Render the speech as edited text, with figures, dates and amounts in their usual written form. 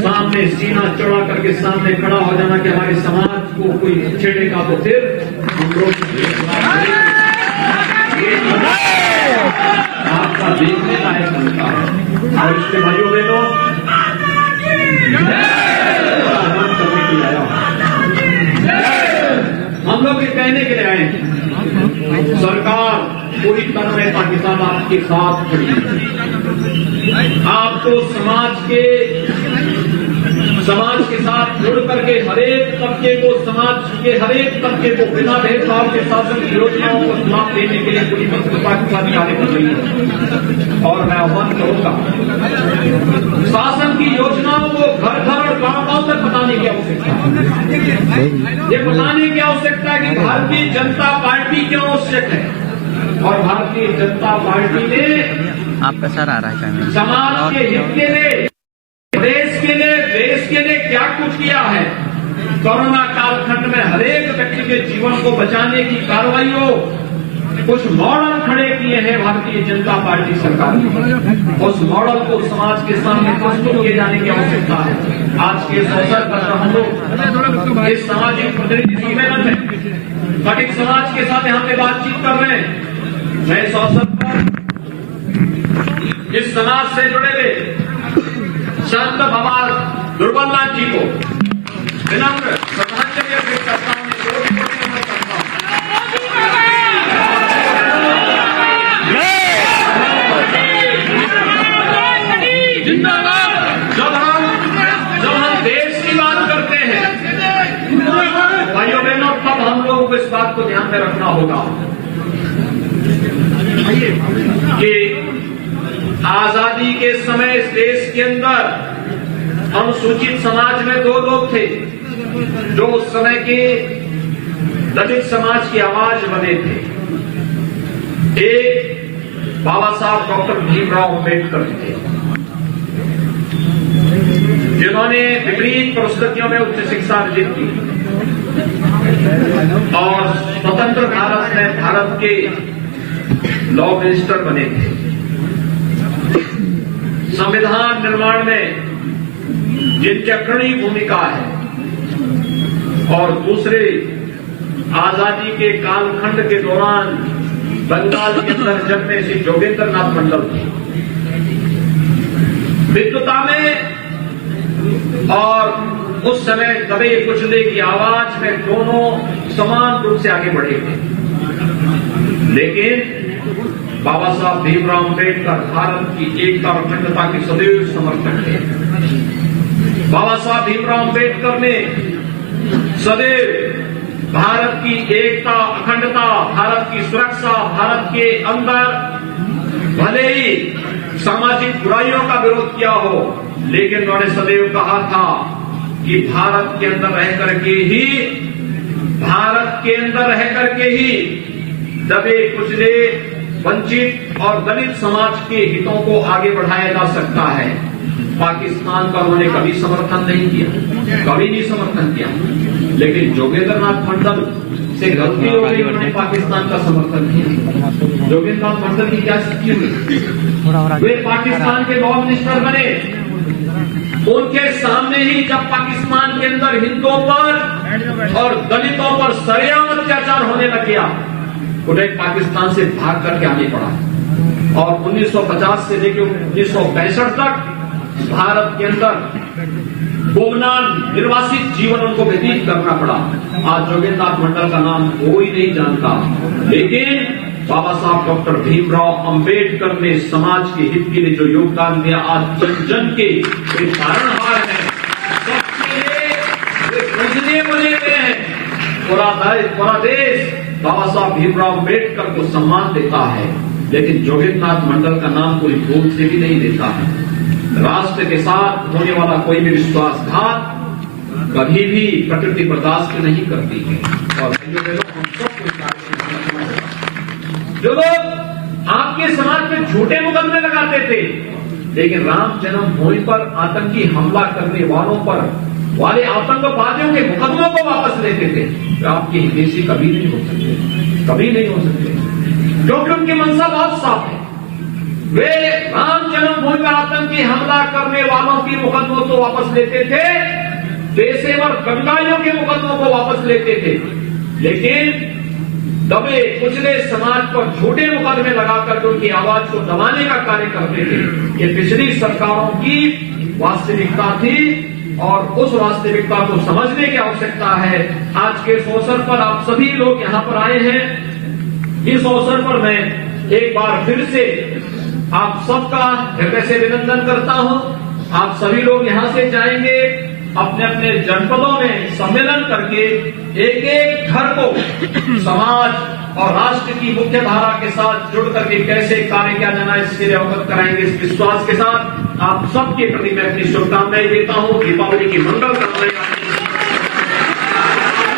सामने सीना चौड़ा करके सामने खड़ा हो जाना कि हमारे समाज को कोई छेड़ेगा तो फिर हम लोग आपका देखने लायक बनता है। और इसके भाइयों बहनों करने के लिए आया हम लोग ये कहने के लिए आए हैं सरकार पूरी तरह से पाकिस्तान आपके साथ खड़ी है। आपको समाज के साथ जुड़ करके हरेक तबके को समाज के हरेक तबके को बिना भेदभाव के शासन की योजनाओं को लाभ देने के लिए पूरी तत्परता के साथ कार्य कर रही है। और मैं आह्वान करूंगा शासन की योजनाओं को घर घर और गांव तक बताने की आवश्यकता है। ये बताने की आवश्यकता है कि भारतीय जनता पार्टी क्यों आवश्यक है और भारतीय जनता पार्टी ने आपका सर आ रहा है समाज के हित के लिए देश के लिए क्या कुछ किया है। कोरोना कालखंड में हरेक व्यक्ति के जीवन को बचाने की कार्रवाइयों कुछ मॉडल खड़े किए हैं भारतीय जनता पार्टी सरकार ने। उस मॉडल को समाज के सामने प्रस्तुत किए जाने की आवश्यकता है। आज के इस अवसर पर हम लोग इस सामाजिक प्रतिनिधि सम्मेलन में कटिक समाज के साथ यहाँ पे बातचीत कर रहे हैं। मैं इस अवसर पर इस समाज से जुड़े हुए संत बाबा दुर्बलनाथ जी को विनम्र श्रद्धांजलि अर्पित करता हूं। जब हम देश की बात करते हैं भाइयों बहनों तब हम लोगों को इस बात को ध्यान में रखना होगा कि आजादी के समय इस देश के अंदर अनुसूचित समाज में दो लोग थे जो उस समय के दलित समाज की आवाज बने थे। एक बाबा साहब डॉक्टर भीमराव अम्बेडकर थे जिन्होंने विपरीत परिस्थितियों में उच्च शिक्षा अर्जित की और स्वतंत्र भारत में भारत के लॉ मिनिस्टर बने थे। संविधान निर्माण में जिनकी अग्रणी भूमिका है और दूसरे आजादी के कालखंड के दौरान बंगाल के अंदर जन्मे श्री जोगेंद्र नाथ मंडल थे। विद्वता में और उस समय दबे कुचले की आवाज में दोनों समान रूप से आगे बढ़े थे। लेकिन बाबा साहब भीमराव अम्बेडकर भारत की एकता और अखंडता के सदैव समर्थक थे। बाबा साहब भीमराव अम्बेडकर ने सदैव भारत की एकता अखंडता भारत की सुरक्षा भारत के अंदर भले ही सामाजिक बुराइयों का विरोध किया हो लेकिन उन्होंने सदैव कहा था कि भारत के अंदर रह करके ही दबे कुचले वंचित और दलित समाज के हितों को आगे बढ़ाया जा सकता है। पाकिस्तान का उन्होंने कभी समर्थन नहीं किया, कभी नहीं समर्थन किया। लेकिन जोगेंद्र नाथ मंडल से गलती हो गई, उन्होंने पाकिस्तान का समर्थन किया। जोगेंद्र नाथ मंडल की क्या स्थिति हुई? वे पाकिस्तान के लॉ मिनिस्टर बने। उनके सामने ही जब पाकिस्तान के अंदर हिंदुओं पर और दलितों पर सरेआम अत्याचार होने लग गया, उन्हें पाकिस्तान से भाग करके आगे पड़ा और 1950 से लेकर 1965 तक भारत के अंदर गुमनाम निर्वासित जीवन उनको व्यतीत करना पड़ा। आज जोगेंद्र नाथ मंडल का नाम कोई नहीं जानता, लेकिन बाबा साहब डॉक्टर भीमराव अम्बेडकर ने समाज के हित के लिए जो योगदान दिया आज जन जन के तारणहार है, सबके बने हुए हैं। पूरा देश बाबा साहब भीमराव अम्बेडकर को सम्मान देता है, लेकिन जोगेंद्र नाथ मंडल का नाम कोई भूल से भी नहीं देता है। राष्ट्र के साथ होने वाला कोई भी विश्वासघात कभी भी प्रकृति बर्दाश्त नहीं करती है। और जो लोग आपके समाज में झूठे मुकदमे लगाते थे, लेकिन राम जन्मभूमि पर आतंकी हमला करने वाले आतंकवादियों के मुकदमों को वापस लेते थे, तो आपकी हितैषी कभी नहीं हो सकते, क्योंकि उनकी मंशा बहुत साफ है। वे राम जन्मभूमि पर आतंकी हमला करने वालों की मुकदमों तो वापस लेते थे, पेशेवर दंगाइयों के मुकदमों को वापस लेते थे, लेकिन दबे कुचले समाज पर झूठे मुकदमे लगाकर उनकी आवाज को दबाने का कार्य करते थे। ये पिछली सरकारों की वास्तविकता थी और उस वास्तविकता को समझने की आवश्यकता है। आज के इस अवसर पर आप सभी लोग यहाँ पर आए हैं। इस अवसर पर मैं एक बार फिर से आप सबका हृदय से अभिनंदन करता हूँ। आप सभी लोग यहाँ से जाएंगे, अपने अपने जनपदों में सम्मेलन करके एक एक घर को समाज और राष्ट्र की मुख्य धारा के साथ जुड़ करके कैसे कार्य किया जाना है इसके लिए अवगत कराएंगे। इस विश्वास के साथ आप सबके प्रति मैं अपनी शुभकामनाएं देता हूँ। दीपावली की मंगल कामनाएं